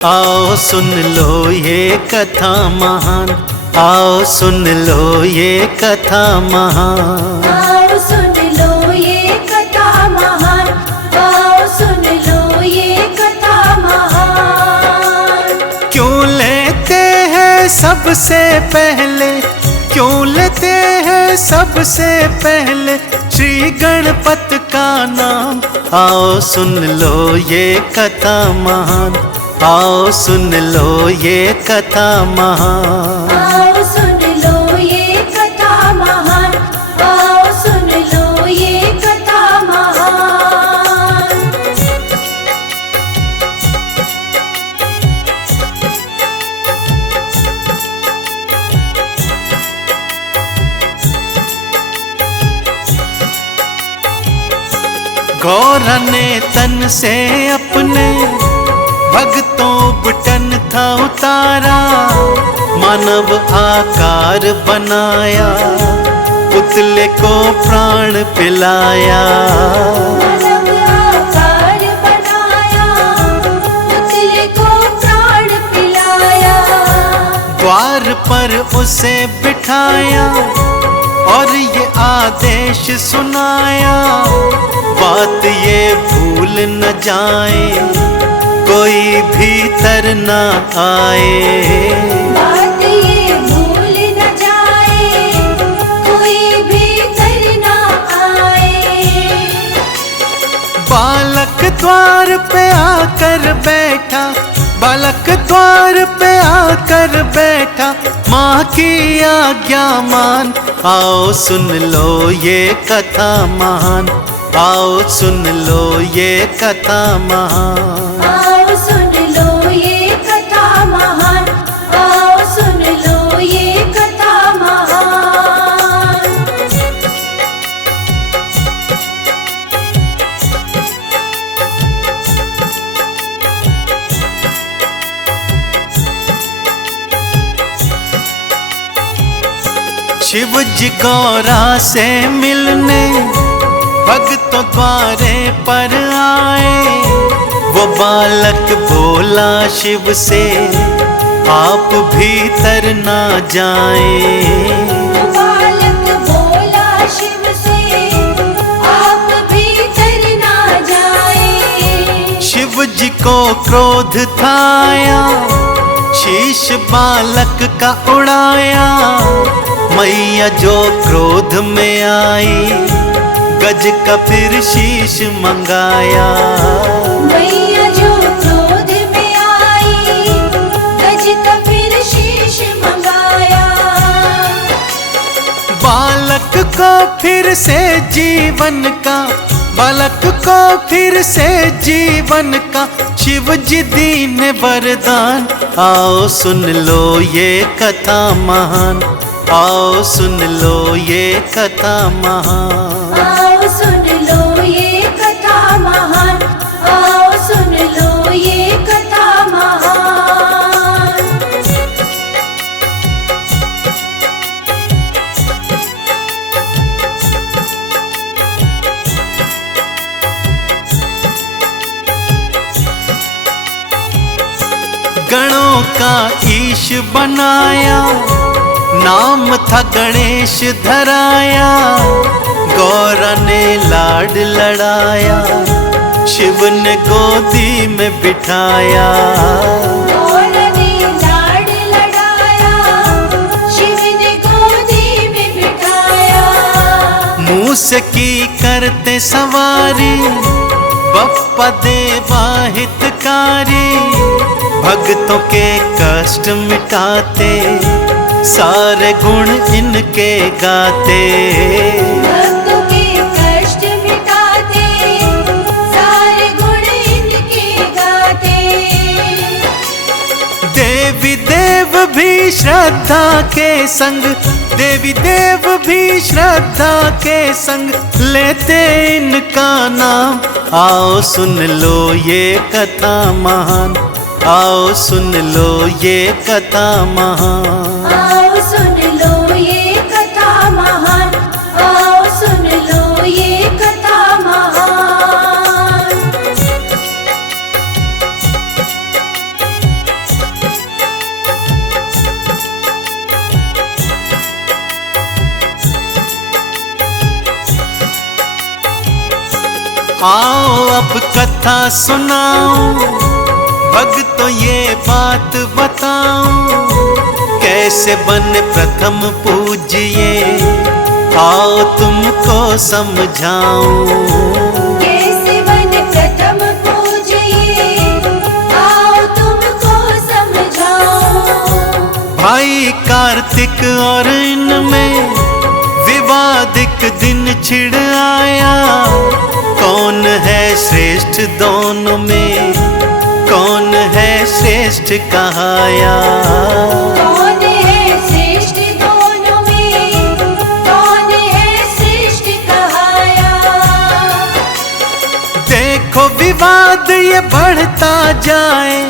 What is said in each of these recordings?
आओ सुन लो ये कथा महान, आओ सुन लो ये कथा महान। आओ सुन लो ये कथा महान, आओ सुन लो ये कथा महान। क्यों लेते हैं सबसे पहले, क्यों लेते हैं सबसे पहले श्री गणपति का नाम। आओ सुन लो ये कथा महान, आओ सुन लो ये कथा महान। आओ सुन लो ये कथा महान, आओ सुन लो ये कथा महान। गौरा ने तन से अपने भक्तों बटन था उतारा, मानव आकार बनाया, पुतले को प्राण पिलाया। मानव आकार बनाया, पुतले को प्राण पिलाया। द्वार पर उसे बिठाया और ये आदेश सुनाया, बात ये भूल न जाए कोई भीतर न आए। बात ये भूल न जाए कोई भीतर न आए। बालक द्वार पे आकर बैठा, बालक द्वार पे आकर बैठा, माँ की आज्ञा मान। आओ सुन लो ये कथा महान, आओ सुन लो ये कथा महान। आओ सुन लो ये कथा महान, आओ सुन लो ये कथा महान। शिव जी गौरा से मिलने भक्तों द्वारे पर आए, वो बालक बोला शिव से आप भीतर ना जाए। बालक बोला शिव से आप भीतर ना जाए। शिव जी को क्रोध था आया, शीश बालक का उड़ाया, मैया जो क्रोध में आई, गज का फिर शीश मंगाया। मैया जो क्रोध में आई, गज का फिर शीश मंगाया। बालक को फिर से जीवन का, बालक को फिर से जीवन का शिव जी दीन वरदान। आओ सुन लो ये कथा महान, आओ सुन लो ये कथा महान। आओ सुन लो ये कथा महान, आओ सुन लो ये कथा महान। गणों का ईश बनाया, नाम था गणेश धराया, गौरा ने लाड लड़ाया, शिव ने गोदी में बिठाया। गौरा ने लाड लड़ाया, शिव ने गोदी में बिठाया। मुँह से की करते सवारी, बप्पा देवा हितकारी, भक्तों के कष्ट मिटाते, सारे गुण इनके गाते। भक्तों के कष्ट मिटाते, सारे गुण इनके गाते। देवी देव भी श्रद्धा के संग, देवी देव भी श्रद्धा के संग, लेते इनका नाम। आओ सुन लो ये कथा महान, आओ सुन लो ये कथा महान। आओ सुन लो ये कथा महान, आओ सुन लो ये कथा महान। आओ अब कथा सुनाऊं, भक्तों ये बात बताऊं, कैसे बने प्रथम पूज्य, आओ तुमको समझाऊं। कैसे बने प्रथम पूज्य, आओ तुमको समझाऊं। भाई कार्तिक और इनमें विवादिक दिन छिड़ आया, कौन है श्रेष्ठ दोनों में, कौन है श्रेष्ठ कहाया। कौन है श्रेष्ठ दोनों में, कौन है श्रेष्ठ कहाया। देखो विवाद ये बढ़ता जाए,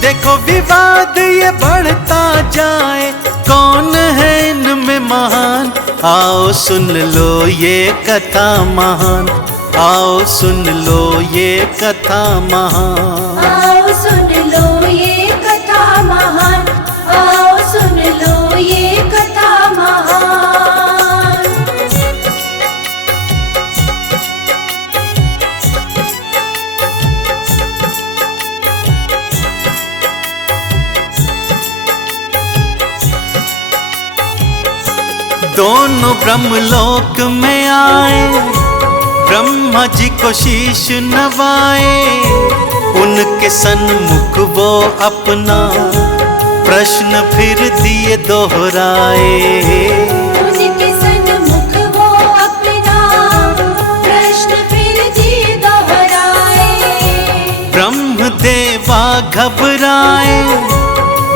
देखो विवाद ये बढ़ता जाए, कौन है इनमें महान, आओ सुन लो ये कथा महान, आओ सुन लो ये कथा महान। आओ सुन लो ये कथा महान, आओ सुन लो ये कथा महान। दोनों ब्रह्मलोक में आए, ब्रह्मा जी को शीश नवाए, उनके सन्मुख वो अपना प्रश्न फिर दिए दोहराए। उनके सन्मुख वो अपना प्रश्न फिर दिए दोहराए। ब्रह्म देवा घबराए,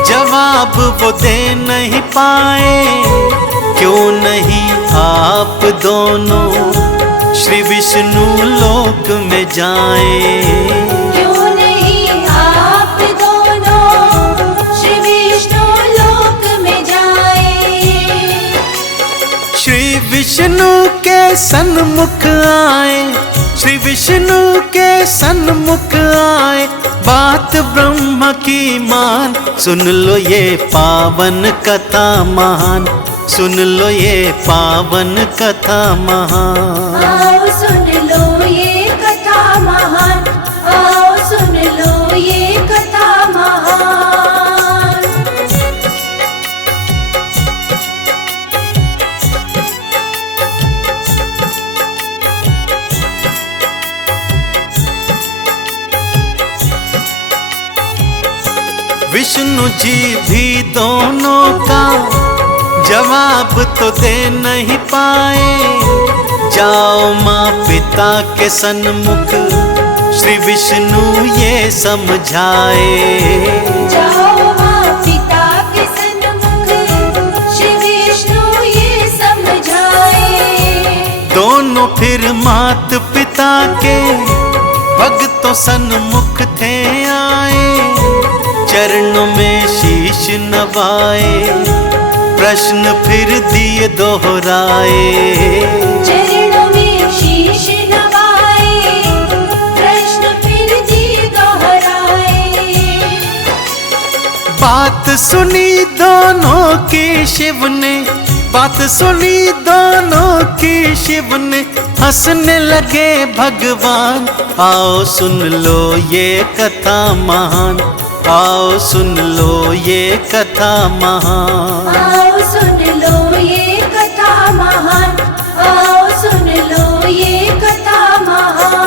जवाब वो दे नहीं पाए, क्यों नहीं आप दोनों श्री विष्णु लोक में जाएं। क्यों नहीं आप दोनों श्री विष्णु लोक में जाएं। श्री विष्णु के सन्मुख आए, श्री विष्णु के सन्मुख आए, बात ब्रह्म की मान, सुन लो ये पावन कथा महान, सुन लो ये पावन कथा महान। आओ सुन लो ये कथा महान, आओ सुन लो ये कथा महान। विष्णु जी भी दोनों का जवाब तो दे नहीं पाए, जाओ माँ पिता के सन्मुख श्री विष्णु ये समझाए। जाओ माँ पिता के सन्मुख श्री विष्णु ये समझाए। दोनों फिर मात पिता के भक्तों सन्मुख थे आए, चरणों में शीश नवाए, प्रश्न फिर दिए दोहराए। चरणों में शीश नवाए, प्रश्न फिर दिए दोहराए। बात सुनी दोनों की शिव ने, बात सुनी दोनों की शिव ने, हंसने लगे भगवान, आओ सुन लो ये कथा महान, आओ सुन लो ये कथा महान। आओ सुन लो ये कथा महान, आओ सुन लो ये कथा महान।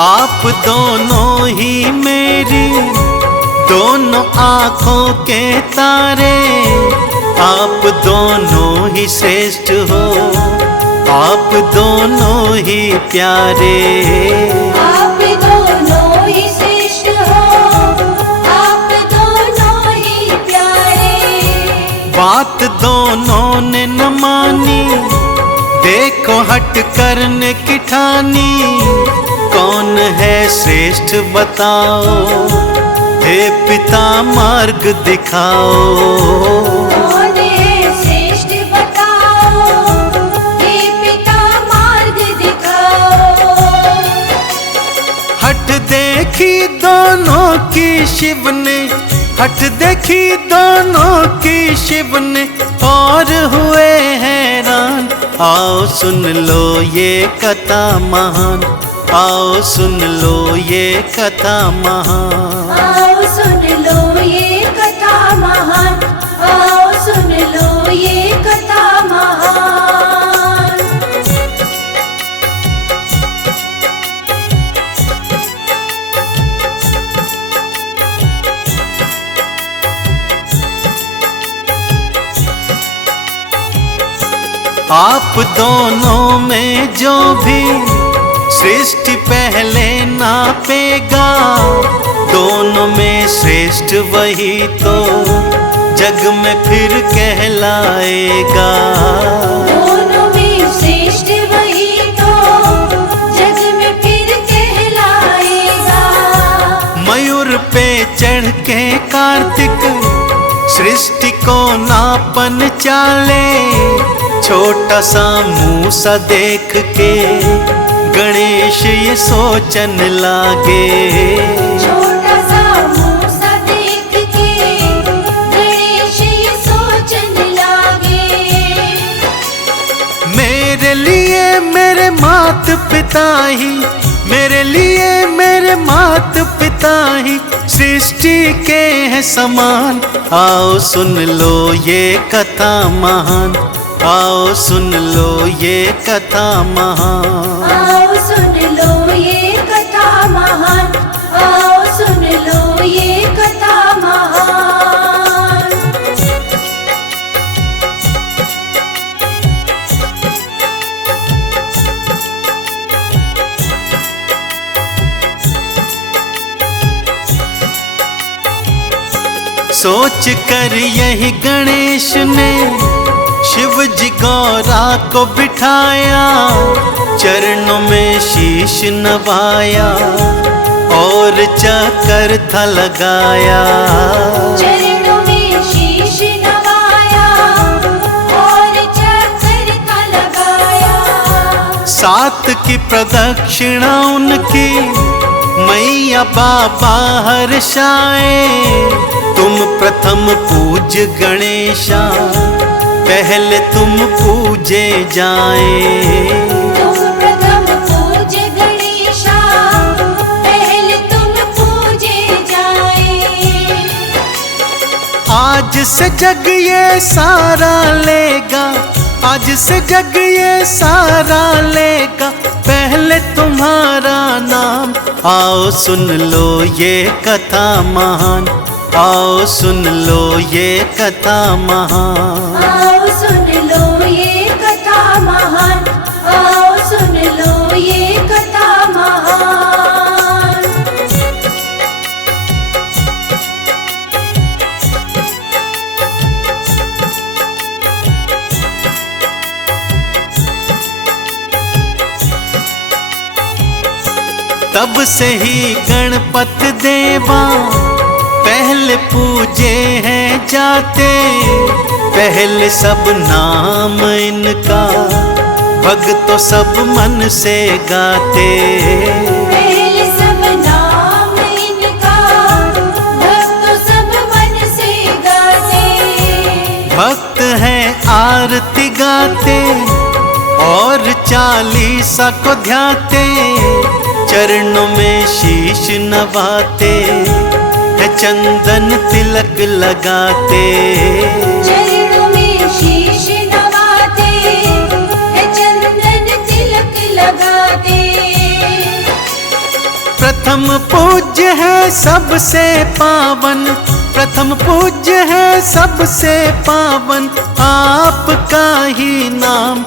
आप दोनों ही मेरी दोनों आँखों के तारे, आप दोनों ही श्रेष्ठ हो, आप दोनों ही प्यारे। आप दोनों ही श्रेष्ठ हो, आप दोनों ही प्यारे। बात दोनों ने न मानी, देखो हट करने की ठानी, कौन है श्रेष्ठ बताओ, हे पिता मार्ग दिखाओ। कौन है श्रेष्ठ बताओ, हे पिता मार्ग दिखाओ। शिव ने, हट देखी दोनों की शिव ने, और हुए हैरान। आओ सुन लो ये कथा महान, आओ सुन लो ये कथा महान। आओ सुन लो ये कथा महान, आओ सुन लो ये कथा महान। आप दोनों में जो भी सृष्टि पहले नापेगा, दोनों में श्रेष्ठ वही तो जग में फिर कहलाएगा। दोनों में श्रेष्ठ वही तो जग में फिर कहलाएगा। मयूर पे चढ़ के कार्तिक सृष्टि को नापन चाले, छोटा सा मूसा देख के गणेश ये सोचन लागे। छोटा सा मूसा देख के गणेश ये सोचन लागे। मेरे लिए मेरे मात पिता ही, मेरे लिए मेरे मात पिता ही सृष्टि के हैं समान। आओ सुन लो ये कथा महान, आओ सुन लो ये कथा महान। आओ सुन लो ये कथा महान, आओ सुन लो ये कथा महान। सोच कर यही गणेश ने शिव जी गौरा को बिठाया, चरणों में शीश नवाया और चक्कर था लगाया। चरणों में शीश नवाया और चक्कर था लगाया। 7 की प्रदक्षिणा उनकी मैया बाबा हर्षाए। तुम प्रथम पूज गणेशा, पहले तुम पूजे जाए। तुम प्रथम पूज गणेशा, पहले तुम पूजे जाए। आज से जग ये सारा लेगा, आज से जग ये सारा लेगा पहले तुम्हारा नाम। आओ सुन लो ये कथा महान, आओ सुन लो ये कथा महान। आओ सुन लो ये कथा महान, आओ सुन लो ये कथा महान। तब से ही गणपत देवा पहले पूजे हैं जाते। पहले सब नाम इनका भक्तों सब मन से गाते। पहले सब नाम इनका भक्तों सब मन से गाते। भक्त हैं आरती गाते और 40 को ध्याते। चरणों में शीश नवाते है चंदन तिलक लगाते। चरणों में शीश नवाते है चंदन तिलक लगाते। प्रथम पूज्य है सबसे पावन, प्रथम पूज्य है सबसे पावन आपका ही नाम।